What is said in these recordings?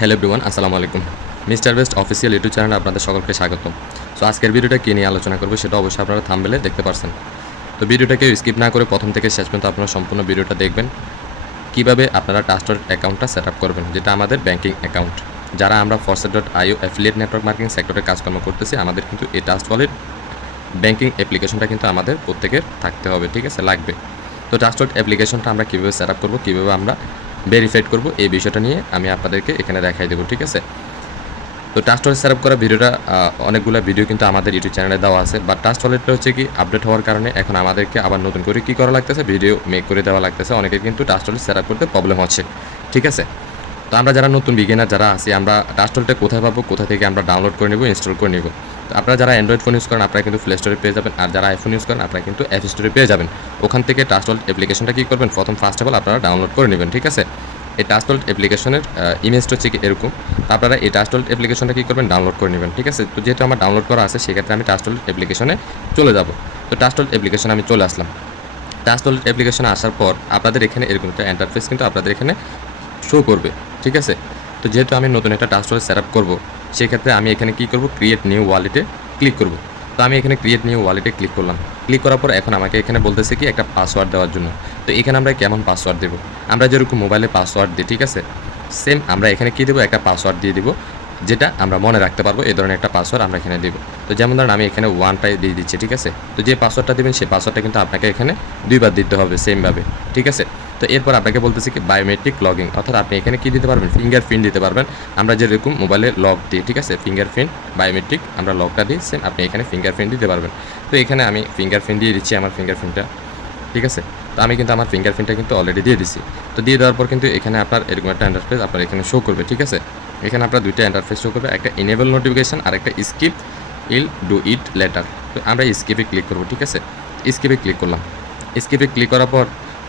Hello everyone, আসসালামু আলাইকুম। Mister best official YouTube চ্যানেলে আপনাদের সকলকে স্বাগতম সো আজকের ভিডিওটা কী নিয়ে আলোচনা করব সেটা অবশ্যই আপনারা থামবেলে দেখতে পারছেন। তো ভিডিওটাকে স্কিপ না করে প্রথম থেকে শেষ পর্যন্ত আপনারা সম্পূর্ণ ভিডিওটা দেখবেন। কীভাবে আপনারা ট্রাস্টেড অ্যাকাউন্টটা সেট আপ করবেন, যেটা আমাদের ব্যাঙ্কিং অ্যাকাউন্ট। যারা আমরা Forsage dot IO affiliate network marketing সেক্টরে কাজকর্ম করতেছি, আমাদের কিন্তু এই ট্রাস্ট ওয়ালেট ব্যাংকিং অ্যাপ্লিকেশনটা কিন্তু আমাদের প্রত্যেকের থাকতে হবে, ঠিক আছে? লাগবে। তো ট্রাস্টেড অ্যাপ্লিকেশনটা আমরা কীভাবে সেট আপ করব, কীভাবে আমরা ভেরিফাইড করব এই বিষয়টা নিয়ে আমি আপনাদেরকে এখানে দেখাই দেবো, ঠিক আছে? তো টাস্ট ওয়ালেট সেট আপ করা ভিডিওটা অনেকগুলো ভিডিও কিন্তু আমাদের ইউটিউব চ্যানেলে দেওয়া আছে। বা টাস্ট ওয়ালেটটা হচ্ছে কি আপডেট হওয়ার কারণে এখন আমাদেরকে আবার নতুন করে কী করা লাগতেছে? ভিডিও মেক করে দেওয়া লাগতেছে। অনেকে কিন্তু টাস্ট ওয়ালেট সেট আপ করতে প্রবলেম হচ্ছে, ঠিক আছে? তো আমরা যারা নতুন বিগিনার যারা আছি, আমরা টাস্ট ওয়ালেটটা কোথায় পাবো? কোথা থেকে আমরা ডাউনলোড করে নেব ইনস্টল করে নেব? আপনারা যারা অ্যান্ড্রয়েড ফোন ইউজ করেন, আপনারা কিন্তু প্লে স্টোরে পেয়ে যাবেন। আর যারা আইফোন ইউজ করেন, আপনারা কিন্তু অ্যাপ স্টোরে পেয়ে যাবেন। ওখান থেকে টাস্ট ওয়ালেট অ্যাপ্লিকেশনটা কী করবেন? প্রথম ফার্স্ট অফ অল আপনারা ডাউনলোড করে নেবেন, ঠিক আছে? এই টাস্টল্ট অ্যাপ্লিকেশনের ইমেজটা হচ্ছে এরকম। তো আপনারা এই টাস্টল্ট অ্যাপ্লিকেশনটা কী করবেন? ডাউনলোড করে নেবেন, ঠিক আছে? তো যেহেতু আমার ডাউনলোড করা আছে, সেক্ষেত্রে আমি টাস্টল্ট অ্যাপ্লিকেশনে চলে যাব। তো টাস্টল্ট অ্যাপ্লিকেশনে আমি চলে আসলাম। টাস্টল্ট অ্যাপ্লিকেশনে আসার পর আপনাদের এখানে এরকম একটা ইন্টারফেস কিন্তু আপনাদের এখানে শো করবে, ঠিক আছে? তো যেহেতু আমি নতুন একটা টাস্টল সেট আপ করব সেক্ষেত্রে আমি এখানে কী করব? ক্রিয়েট নিউ ওয়ালেটে ক্লিক করব। তো আমি এখানে ক্রিয়েট নিউ ওয়ালেটে ক্লিক করলাম। ক্লিক করার পর এখন আমাকে এখানে বলতেছে কি, একটা পাসওয়ার্ড দেওয়ার জন্য। তো এখানে আমরা কেমন পাসওয়ার্ড দেবো? আমরা যেরকম মোবাইলে পাসওয়ার্ড দিই, ঠিক আছে? সেম আমরা এখানে কী দেবো? একটা পাসওয়ার্ড দিয়ে দিব, যেটা আমরা মনে রাখতে পারব এই ধরনের একটা পাসওয়ার্ড আমরা এখানে দেবো। তো যেমন ধরুন আমি এখানে ওয়ানটাই দিয়ে দিচ্ছি, ঠিক আছে? তো যে পাসওয়ার্ডটা দেবেন সেই পাসওয়ার্ডটা কিন্তু আপনাকে এখানে দুইবার দিতে হবে সেমভাবে ঠিক আছে? তো এরপর আপনাকে বলতেছি কি বায়োমেট্রিক লগিং অর্থাৎ আপনি এখানে কী দিতে পারবেন? ফিঙ্গার প্রিন্ট দিতে পারবেন। আমরা যেরকম মোবাইলে লক দিই, ঠিক আছে? ফিঙ্গার প্রিন্ট বায়োমেট্রিক আমরা লকটা দিই সেম আপনি এখানে ফিঙ্গার প্রিন্ট দিতে পারবেন। তো এখানে আমি ফিঙ্গার প্রিন্ট দিয়ে দিচ্ছি আমার ফিঙ্গার প্রিন্টটা ঠিক আছে? তো আমি কিন্তু আমার ফিঙ্গার প্রিন্টটা কিন্তু অলরেডি দিয়ে দিচ্ছি তো দিয়ে দেওয়ার পর কিন্তু এখানে আপনার এরকম একটা ইন্টারফেস আপনার এখানে শো করবে, ঠিক আছে? এখানে আপনার দুইটা ইন্টারফেস শো করবে, একটা ইনেবল নোটিফিকেশন আর একটা skip I'll do it later তো আমরা স্কিপে ক্লিক করব, ঠিক আছে? স্কিপে ক্লিক করলাম। স্কিপে ক্লিক করার পর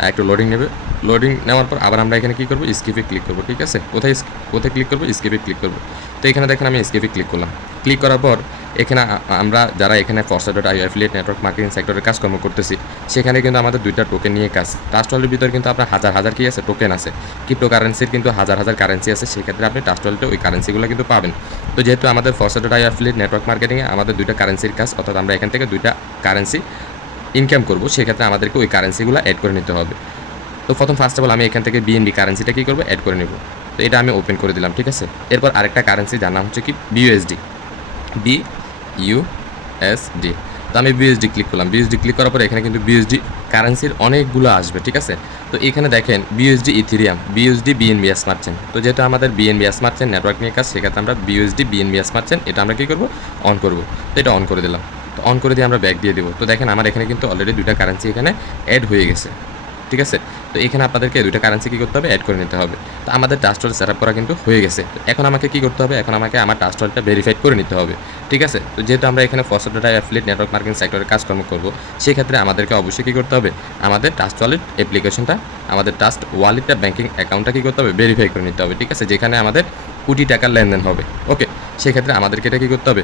একটু লোডিং নেবে। লোডিং নেওয়ার পর আবার আমরা এখানে কী করব? স্কিপে ক্লিক করব, ঠিক আছে? কোথায় কোথায় ক্লিক করব? স্কিপে ক্লিক করব। তো এখানে দেখেন আমি স্কিপে ক্লিক করলাম। ক্লিক করার পর এখানে আমরা যারা এখানে Forsage dot I network marketing সেক্টরে কাজকর্ম করতেছি, সেখানে কিন্তু আমাদের দুইটা টোকেন নিয়ে কাজ। টাস্টলের ভিতরে কিন্তু আপনার হাজার হাজার কি আছে? টোকেন আছে। ক্রিপ্টো কারেন্সির কিন্তু হাজার হাজার কারেন্সি আছে। সেক্ষেত্রে আপনি টাস্টলেটে ওই কারেন্সিগুলো কিন্তু পাবেন। তো যেহেতু আমাদের ফরসা ডট আই নেটওয়ার্ক মার্কেটিংয়ে আমাদের দুইটা কারেন্সির কাজ, অর্থাৎ আমরা এখান থেকে দুইটা কারেন্সি ইনকাম করব, সেক্ষেত্রে আমাদেরকে ওই কারেন্সিগুলো অ্যাড করে নিতে হবে। তো প্রথম ফার্স্ট অফ অল আমি এখান থেকে বিএনবি কারেন্সিটা কী করব? অ্যাড করে নেব। তো এটা আমি ওপেন করে দিলাম, ঠিক আছে? এরপর আরেকটা কারেন্সি যার নাম হচ্ছে কি? BUSD B U S D তো আমি বিএসডি ক্লিক করলাম। বিএসডি ক্লিক করার পরে এখানে কিন্তু বিএসডি কারেন্সির অনেকগুলো আসবে, ঠিক আছে? তো এখানে দেখেন BSD ethereum BSD BNB smart chain তো যেহেতু আমাদের বিএনবি স্মার্ট চেন নেটওয়ার্ক নিয়ে কাজ, সেক্ষেত্রে আমরা বিএসডি বিএনবি স্মার্ট চেন এটা আমরা কী করব? অন করব। তো এটা অন করে দিলাম। তো অন করে দিয়ে আমরা ব্যাক দিয়ে দেবো। তো দেখেন আমার এখানে কিন্তু অলরেডি দুইটা কারেন্সি এখানে অ্যাড হয়ে গেছে। ঠিক আছে? তো এখানে আপনাদেরকে দুইটা কারেন্সি কী করতে হবে? অ্যাড করে নিতে হবে। তো আমাদের টাস্টল সেট আপ করা কিন্তু হয়ে গেছে। এখন আমাকে কী করতে হবে? এখন আমাকে আমার টাস্টলটা ভেরিফাইড করে নিতে হবে। ঠিক আছে? তো যেহেতু আমরা এখানে ফসল ডাটা অ্যাফিলেট নেটওয়ার্ক মার্কেটিং সেক্টরে কাজকর্ম করব, সেক্ষেত্রে আমাদেরকে অবশ্যই কী করতে হবে? আমাদের টাস্ট ওয়ালেট অ্যাপ্লিকেশনটা আমাদের টাস্ট ওয়ালেটটা ব্যাঙ্কিং অ্যাকাউন্টটা কী করতে হবে? ভেরিফাই করে নিতে হবে। ঠিক আছে? যেখানে আমাদের কোটি টাকার লেনদেন হবে। ওকে সেক্ষেত্রে আমাদেরকে এটা কী করতে হবে?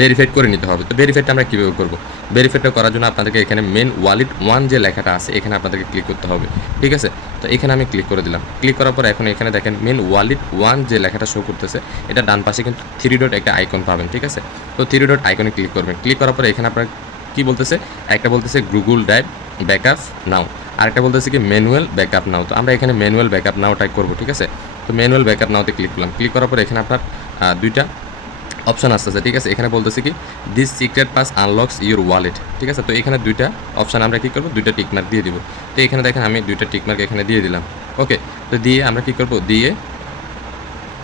ভেরিফাইড করে নিতে হবে। তো ভেরিফাইডটা আমরা কীভাবে করব? ভেরিফাইডটা করার জন্য আপনাদেরকে এখানে মেন ওয়ালেট ওয়ান যে লেখাটা আছে, এখানে আপনাদেরকে ক্লিক করতে হবে। ঠিক আছে? তো এখানে আমি ক্লিক করে দিলাম। ক্লিক করার পর এখন এখানে দেখেন মেন ওয়ালেট ওয়ান যে লেখাটা শো করতেছে, এটা ডান পাশে কিন্তু থ্রি ডট একটা আইকন পাবেন। ঠিক আছে? তো থ্রি ডট আইকনে ক্লিক করবেন। ক্লিক করার পরে এখানে আপনার কী বলতেছে? একটা বলতেছে গুগল ড্রাইভ ব্যাকআপ নাও আরেকটা বলতেছে কি ম্যানুয়াল ব্যাকআপ নাও তো আমরা এখানে ম্যানুয়াল ব্যাকআপ নাও টাইপ করব। ঠিক আছে? তো ম্যানুয়াল ব্যাকআপ নাওতে ক্লিক করলাম। ক্লিক করার পর এখানে আপনার দুইটা অপশন আসতেছে ঠিক আছে? এখানে বলতেছে কি this secret pass unlocks your wallet ঠিক আছে? তো এখানে দুইটা অপশান আমরা কী করব? দুইটা টিকমার্ক দিয়ে দিব। তো এখানে দেখেন আমি দুইটা টিকমার্ক এখানে দিয়ে দিলাম। ওকে? তো দিয়ে আমরা কী করব? দিয়ে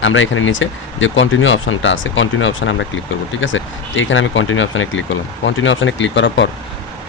আমরা এখানে নিচে যে কন্টিনিউ অপশানটা আছে কন্টিনিউ অপশন আমরা ক্লিক করব। ঠিক আছে? তো এখানে আমি কন্টিনিউ অপশানে ক্লিক করলাম। কন্টিনিউ অপশানে ক্লিক করার পর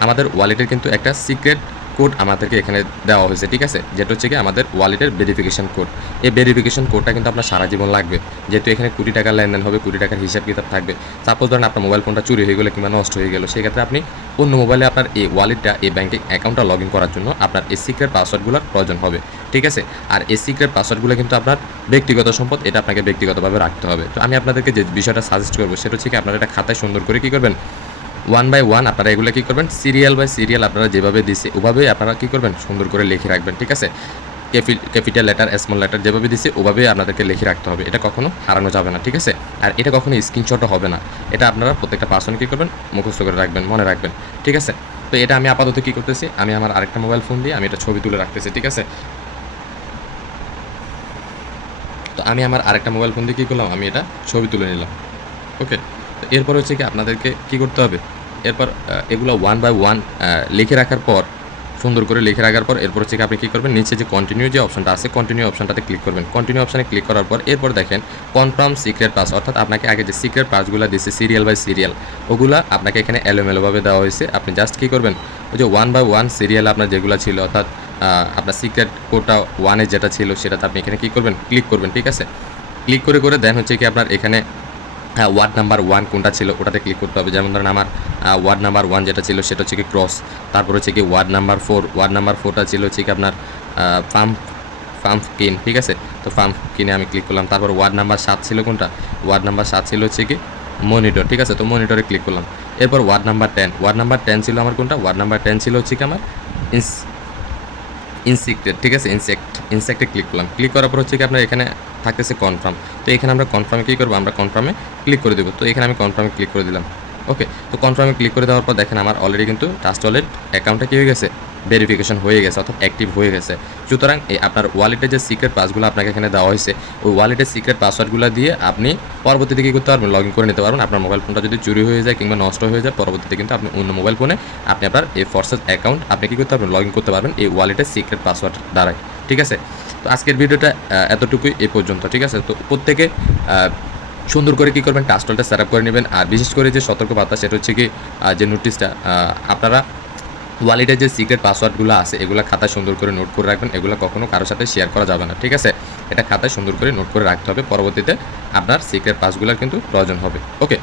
আমাদের ওয়ালেটের কিন্তু একটা সিক্রেট কোড আমাদেরকে এখানে দেওয়া হয়েছে, ঠিক আছে? যেটা হচ্ছে কি আমাদের ওয়ালেটের ভেরিফিকেশন কোড এই ভেরিফিকেশন কোডটা কিন্তু আপনার সারা জীবন লাগবে। যেহেতু এখানে কোটি টাকার লেনদেন হবে কোটি টাকার হিসাব কিতাব থাকবে। সাপোজ ধরেন আপনার মোবাইল ফোনটা চুরি হয়ে গেলো কিংবা নষ্ট হয়ে গেলো, সেক্ষেত্রে আপনি অন্য মোবাইলে আপনার এই ওয়ালেটটা, এই ব্যাঙ্কিং অ্যাকাউন্টটা লগ ইন করার জন্য আপনার এই সিক্রেট পাসওয়ার্ডগুলোর প্রয়োজন হবে, ঠিক আছে? আর এই সিক্রেট পাসওয়ার্ডগুলো কিন্তু আপনার ব্যক্তিগত সম্পদ, এটা আপনাকে ব্যক্তিগতভাবে রাখতে হবে। তো আমি আপনাদেরকে যে বিষয়টা সাজেস্ট করব, সেটা হচ্ছে কি আপনারা একটা খাতায় সুন্দর করে কী করবেন? ওয়ান বাই ওয়ান আপনারা এগুলো কী করবেন? সিরিয়াল বাই সিরিয়াল আপনারা যেভাবে দিছে, ওভাবেই আপনারা কী করবেন? সুন্দর করে লিখে রাখবেন, ঠিক আছে? ক্যাপিটাল লেটার স্মল লেটার যেভাবে দিছে ওভাবে আপনাদেরকে লিখে রাখতে হবে। এটা কখনো হারানো যাবে না, ঠিক আছে? আর এটা কখনো স্ক্রিনশটও হবে না। এটা আপনারা প্রত্যেকটা পার্সন কী করবেন? মুখস্থ করে রাখবেন, মনে রাখবেন, ঠিক আছে? তো এটা আমি আপাতত কী করতেছি? আমি আমার আরেকটা মোবাইল ফোন দিয়ে আমি এটা ছবি তুলে রাখতেছি, ঠিক আছে? তো আমি আমার আরেকটা মোবাইল ফোন দিয়ে কী করলাম? আমি এটা ছবি তুলে নিলাম ওকে তো এরপর হচ্ছে কি আপনাদেরকে কী করতে হবে? এরপর এগুলো ওয়ান বাই ওয়ান লিখে রাখার পর, সুন্দর করে লিখে রাখার পর, এরপর হচ্ছে কি আপনি কী করবেন? নিচে যে কন্টিনিউ যে অপশনটা আছে কন্টিনিউ অপশনটাতে ক্লিক করবেন। কন্টিনিউ অপশনে ক্লিক করার পর, এরপর দেখেন কনফার্ম সিক্রেট পাস অর্থাৎ আপনাকে আগে যে সিক্রেট পাসগুলো দিচ্ছে সিরিয়াল বাই সিরিয়াল ওগুলা আপনাকে এখানে এলোমেলোভাবে দেওয়া হয়েছে। আপনি জাস্ট কী করবেন? ওই যে ওয়ান বাই ওয়ান সিরিয়াল আপনার যেগুলো ছিল, অর্থাৎ আপনার সিক্রেট কোটা ওয়ানে যেটা ছিল, সেটাতে আপনি এখানে কী করবেন? ক্লিক করবেন, ঠিক আছে? ক্লিক করে করে দেন হচ্ছে কি আপনার এখানে ওয়ার্ড নাম্বার ওয়ান কোনটা ছিল ওটাতে ক্লিক করতে হবে। যেমন ধরেন আমার ওয়ার্ড নাম্বার ওয়ান যেটা ছিল সেটা হচ্ছে কি ক্রস তারপর হচ্ছে কি word number four word number ফোরটা ছিল হচ্ছে কি আপনার ফার্ম ফার্ম কিন ঠিক আছে? তো ফার্ম কিনে আমি ক্লিক করলাম। তারপর ওয়ার্ড নাম্বার সাত ছিল কোনটা? ওয়ার্ড নাম্বার সাত ছিল হচ্ছে কি মনিটর ঠিক আছে? তো মনিটরে ক্লিক করলাম। এরপর word number ten word number ten ছিল আমার কোনটা? ওয়ার্ড নাম্বার টেন ছিল হচ্ছে কি আমার ইনস ইনসেক্টেড ঠিক আছে? ইনসেক্ট ইনসেক্টে ক্লিক করলাম। ক্লিক করার পর হচ্ছে কি আপনার এখানে থাকতেছে কনফার্ম তো এখানে আমরা কনফার্মে কী করব? আমরা কনফার্মে ক্লিক করে দেবো। তো এখানে আমি কনফার্মে ক্লিক করে দিলাম। ওকে তো কনফার্মে ক্লিক করে দেওয়ার পর দেখেন আমার অলরেডি কিন্তু টাস্ট ওয়ালেট অ্যাকাউন্টটা কী হয়ে গেছে? ভেরিফিকেশন হয়ে গেছে, অর্থাৎ অ্যাক্টিভ হয়ে গেছে। সুতরাং এই আপনার ওয়ালেটের যে সিক্রেট পাসগুলো আপনাকে এখানে দেওয়া হয়েছে, ওই ওয়ালেটের সিক্রেট পাসওয়ার্ডগুলো দিয়ে আপনি পরবর্তীতে কী করতে পারবেন? লগ ইন করে নিতে পারবেন। আপনার মোবাইল ফোনটা যদি চুরি হয়ে যায় কিংবা নষ্ট হয়ে যায়, পরবর্তীতে কিন্তু আপনি অন্য মোবাইল ফোনে আপনি আপনার এই ফোর্সেস অ্যাকাউন্ট আপনি কী করতে পারবেন? লগ ইন করতে পারবেন এই ওয়ালেটের সিক্রেট পাসওয়ার্ড দ্বারাই। ঠিক আছে? তো আজকের ভিডিওটা এতটুকুই এই পর্যন্ত, ঠিক আছে? তো প্রত্যেকে সুন্দর করে কী করবেন টাস্টলটা সেট আপ করে নেবেন, আর বিশেষ করে যে সতর্কবার্তা সেটা হচ্ছে কি যে নোটিশটা আপনারা ওয়ালেটের যে সিক্রেট পাসওয়ার্ডগুলো আছে, এগুলো খাতায় সুন্দর করে নোট করে রাখবেন, এগুলো কখনো কারোর সাথে শেয়ার করা যাবে না, ঠিক আছে? এটা খাতায় সুন্দর করে নোট করে রাখতে হবে, পরবর্তীতে আপনার সিক্রেট পাসগুলোর কিন্তু প্রয়োজন হবে ওকে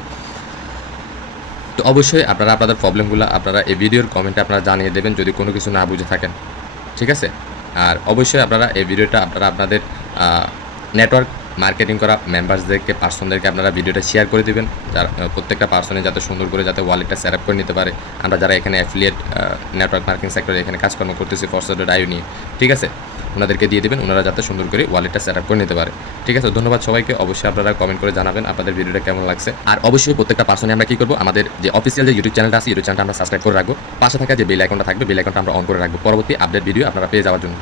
তো অবশ্যই আপনারা আপনাদের প্রবলেমগুলো আপনারা এই ভিডিওর কমেন্টে আপনারা জানিয়ে দেবেন, যদি কোনো কিছু না বুঝে থাকেন, ঠিক আছে? আর অবশ্যই আপনারা এই ভিডিওটা, আপনারা আপনাদের নেটওয়ার্ক মার্কেটিং করা মেম্বার্সদেরকে পার্সনদেরকে আপনারা ভিডিওটা শেয়ার করে দেবেন। যার প্রত্যেকটা পার্সনে যাতে সুন্দর করে যাতে ওয়ালেটটা সেট আপ করে নিতে পারে। আমরা যারা এখানে অ্যাফিলিয়েট নেটওয়ার্ক মার্কেটিং সেক্টরে এখানে কাজকর্ম করতেছি ফরসাডের আয়ু নিয়ে, ঠিক আছে? ওনাদেরকে দিয়ে দেবেন, ওনারা যাতে সুন্দর করে ওয়ালেটটা সেট আপ করে নিতে পারে। ঠিক আছে? ধন্যবাদ সবাইকে। অবশ্যই আপনারা কমেন্ট করে জানাবেন আপনাদের ভিডিওটা কেমন লাগছে। আর অবশ্যই প্রত্যেকটা পার্সনে আমরা কী করব? আমাদের যে অফিসিয়াল যে ইউটিউব চ্যানেলটা আছে ইউটিউব চ্যানেলটা আমরা সাবস্ক্রাইব করে রাখব। পাশে থাকা যে বেল আইকনটা থাকবে বেল আইকনটা আমরা অন করে রাখব। পরবর্তী আপডেট ভিডিও আপনারা পেয়ে যাওয়ার জন্য।